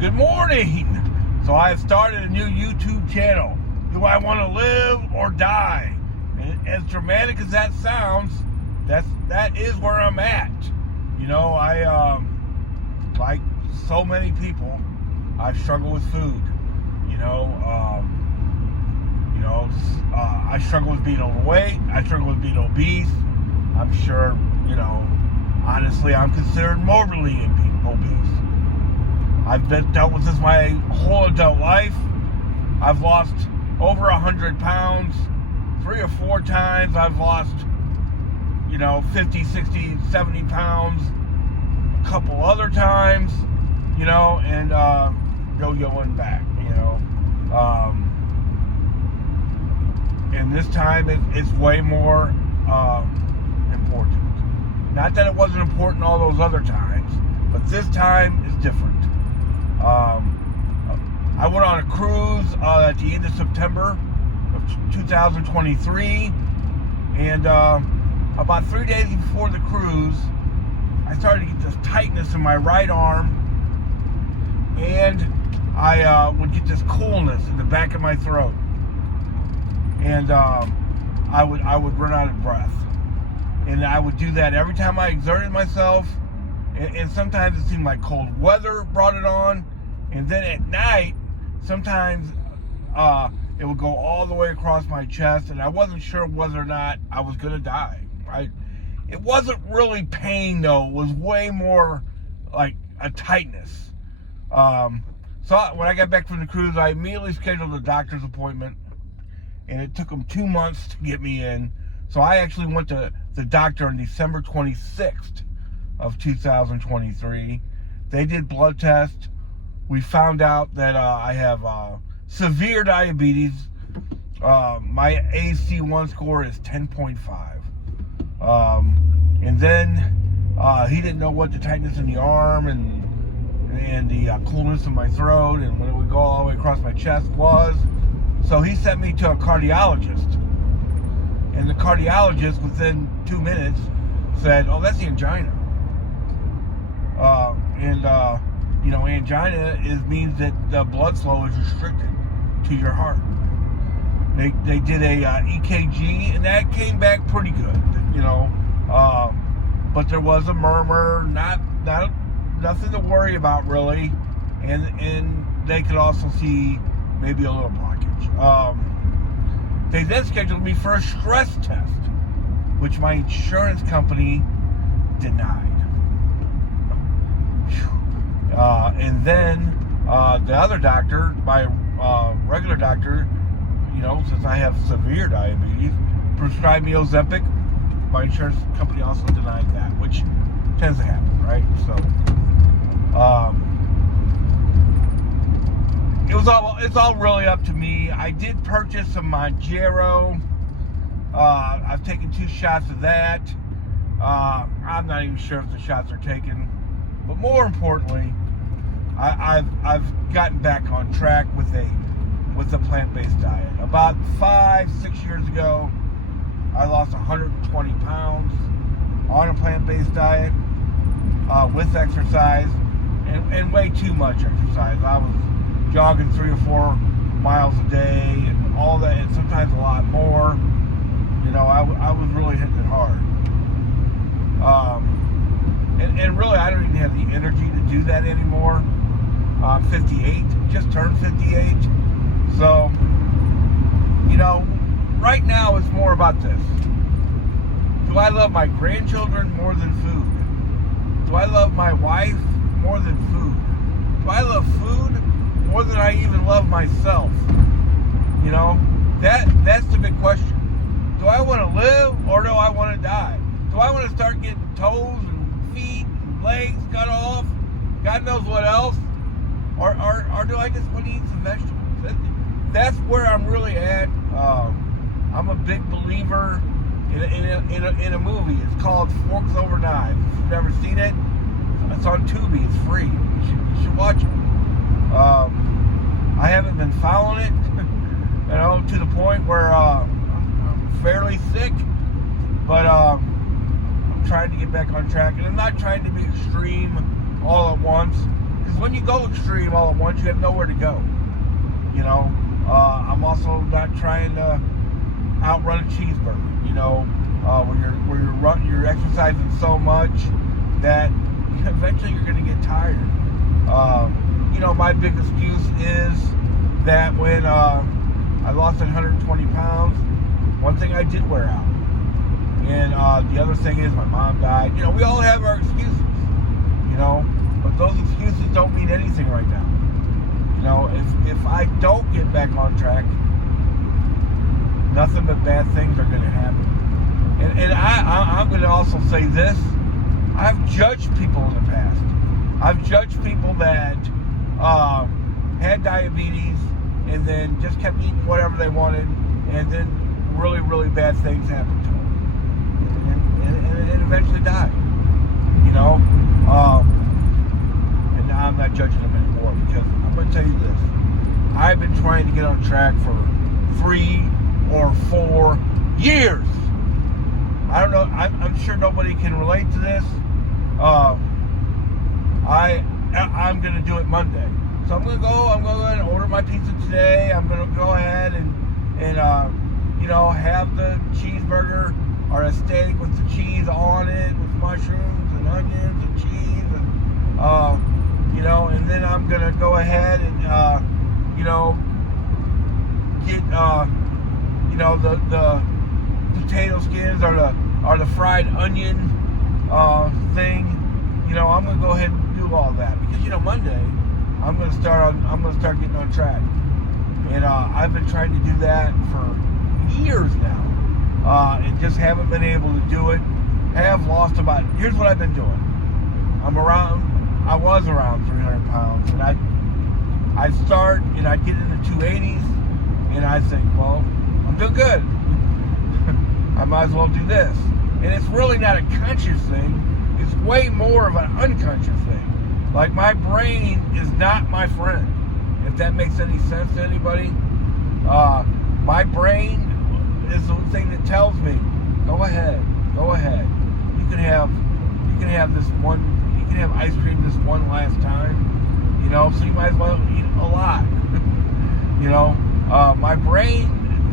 Good morning. So I have started a new YouTube channel. Do I want to live or die? And as dramatic as that sounds, that is where I'm at. You know, I like so many people, I've struggled with food. I struggle with being overweight. I struggle with being obese. I'm sure, honestly, I'm considered morbidly obese. I've dealt with this my whole adult life. I've lost over 100 pounds 3 or 4 times. I've lost, 50, 60, 70 pounds a couple other times, and yo-yoing back, and this time it's way more important. Not that it wasn't important all those other times, but this time is different. I went on a cruise at the end of September of 2023, and about 3 days before the cruise, I started to get this tightness in my right arm, and I would get this coolness in the back of my throat, and I would run out of breath, and I would do that every time I exerted myself, and sometimes it seemed like cold weather brought it on, and then at night, sometimes it would go all the way across my chest, and I wasn't sure whether or not I was going to die. It wasn't really pain, though. It was way more like a tightness. So when I got back from the cruise, I immediately scheduled a doctor's appointment, and it took them 2 months to get me in. So I actually went to the doctor on December 26th of 2023. They did blood tests. We found out that I have severe diabetes. My AC1 score is 10.5. And then he didn't know what the tightness in the arm and the coolness in my throat and when it would go all the way across my chest was. So he sent me to a cardiologist. And the cardiologist, within 2 minutes, said, "Oh, that's the angina." Angina means that the blood flow is restricted to your heart. They did a EKG, and that came back pretty good, but there was a murmur, nothing to worry about really, and they could also see maybe a little blockage. They then scheduled me for a stress test, which my insurance company denied. And then the other doctor, my regular doctor, since I have severe diabetes, prescribed me Ozempic. My insurance company also denied that, which tends to happen, right? So, it's all really up to me. I did purchase some Mounjaro. I've taken 2 shots of that. I'm not even sure if the shots are taken, but more importantly, I've gotten back on track with the plant-based diet. About 5-6 years ago, I lost 120 pounds on a plant-based diet with exercise and way too much exercise. I was jogging 3 or 4 miles a day and all that, and sometimes a lot more. I was really hitting it hard. And really, I don't even have the energy to do that anymore. I'm 58, just turned 58. So, right now it's more about this. Do I love my grandchildren more than food? Do I love my wife more than food? Do I love food more than I even love myself? That's the big question. Do I want to live or do I want to die? Do I want to start getting toes and feet and legs cut off? God knows what else? Or do I just want to eat some vegetables? That's where I'm really at. I'm a big believer in a movie. It's called Forks Over Knives. If you've never seen it, it's on Tubi. It's free. You should watch it. I haven't been following it, to the point where I'm fairly sick, but I'm trying to get back on track, and I'm not trying to be extreme all at once. Because when you go extreme all at once, you have nowhere to go. You know, I'm also not trying to outrun a cheeseburger. You know, where you're exercising so much that eventually you're going to get tired. You know, my big excuse is that when I lost 120 pounds, one thing I did wear out. And the other thing is my mom died. You know, we all have our excuses, you know, but those excuses don't mean anything right now. You know, if I don't get back on track, nothing but bad things are going to happen. And I'm going to also say this. I've judged people in the past. I've judged people that had diabetes and then just kept eating whatever they wanted, and then really, really bad things happened to them. And eventually died. You know? And now I'm not judging them anymore, because I'm going to tell you this. I've been trying to get on track for 3 or 4 years. I don't know. I'm sure nobody can relate to this. I'm going to do it Monday. So I'm going to go and order my pizza today. I'm going to go ahead and you know, have the cheeseburger or a steak with the cheese on it, with mushrooms and onions and cheese, and you know, and then I'm going to go ahead and you know, get you know, the potato skins or the fried onion thing. You know, I'm gonna go ahead and do all that, because, you know, Monday I'm gonna start getting on track, and I've been trying to do that for years now, and just haven't been able to do it. Have lost about. Here's what I've been doing. I was around 300 pounds, and I'd start and I'd get in the 280s, and I'd think, well, I'm doing good. I might as well do this. And it's really not a conscious thing. It's way more of an unconscious thing. Like, my brain is not my friend. If that makes any sense to anybody. My brain is the thing that tells me, go ahead. You can have this one, you can have ice cream this one last time. You know, so you might as well eat a lot. You know, my brain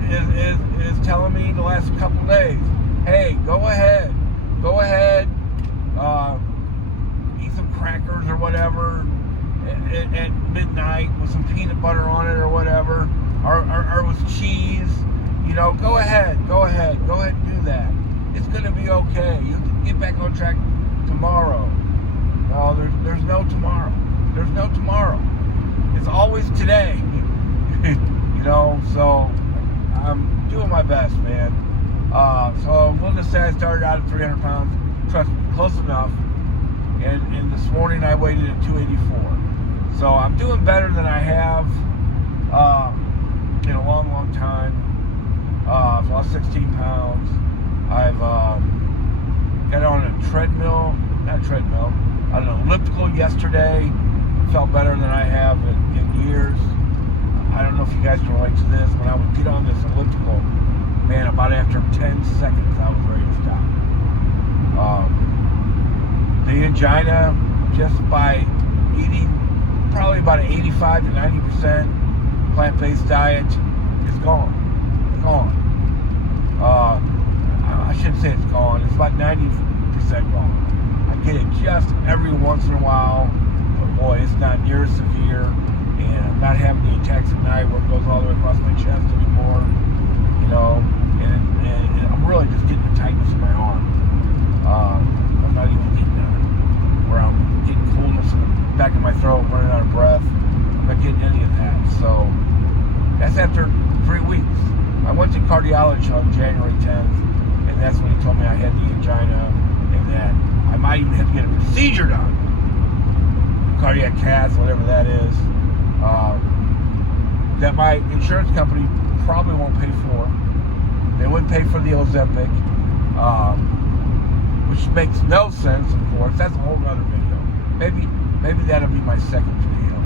is telling me the last couple days, hey, go ahead, eat some crackers or whatever at midnight with some peanut butter on it or whatever, or with cheese. You know, go ahead and do that. It's gonna be okay. You can get back on track tomorrow. No, there's no tomorrow. There's no tomorrow. It's always today. You know, so I'm doing my best, man. So we'll just say I started out at 300 pounds. Trust me, close enough. And this morning I weighed at 284. So I'm doing better than I have in a long, long time. I've lost 16 pounds. I've got on an elliptical yesterday. Felt better than I have in years. I don't know if you guys can relate to this. When I would get on this elliptical, man, about after 10 seconds, I was ready to stop. The angina, just by eating probably about 85 to 90% plant-based diet, is gone. I shouldn't say it's gone. It's about 90% gone. I get it just every once in a while, but boy, it's not near as severe, and I'm not having the attacks at night where it goes all the way across my chest anymore. You know, and I'm really just getting the tightness in my arm. I'm not even getting where I'm getting coolness in the back of my throat, running out of breath. I'm not getting any of that. So that's after 3 weeks. I went to cardiology on January 10th, and that's when he told me I had the angina and that I might even have to get a procedure done. Cardiac cath, whatever that is. That my insurance company probably won't pay for. They wouldn't pay for the Ozempic, which makes no sense, of course. That's a whole other video. Maybe that'll be my second video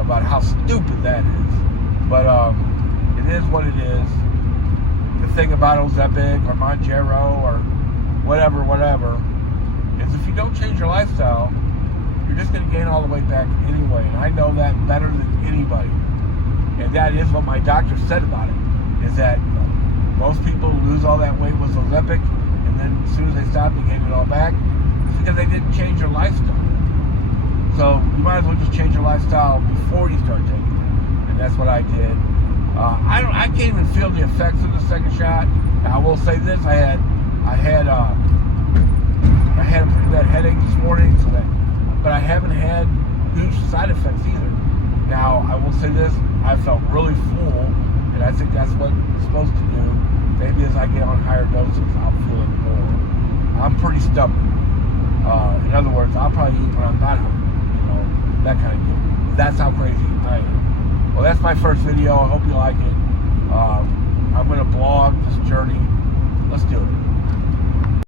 about how stupid that is. But it is what it is. The thing about Ozempic or Mounjaro or whatever, is if you don't change your lifestyle, you're just going to gain all the weight back anyway. And I know that better than anybody. And that is what my doctor said about it, is that most people lose all that weight with Ozempic, and then as soon as they stop, they gain it all back. It's because they didn't change their lifestyle. So you might as well just change your lifestyle before you start taking it. And that's what I did. I can't even feel the effects of the second shot. Now, I will say this: I had a pretty bad headache this morning, but I haven't had huge side effects either. Now, I will say this: I felt really full, and I think that's what it's supposed to do. Maybe as I get on higher doses, I'll feel it more. I'm pretty stubborn. In other words, I'll probably eat when I'm not hungry. That kind of deal. That's how crazy I am. Well, that's my first video. I hope you like it. I'm going to blog this journey. Let's do it.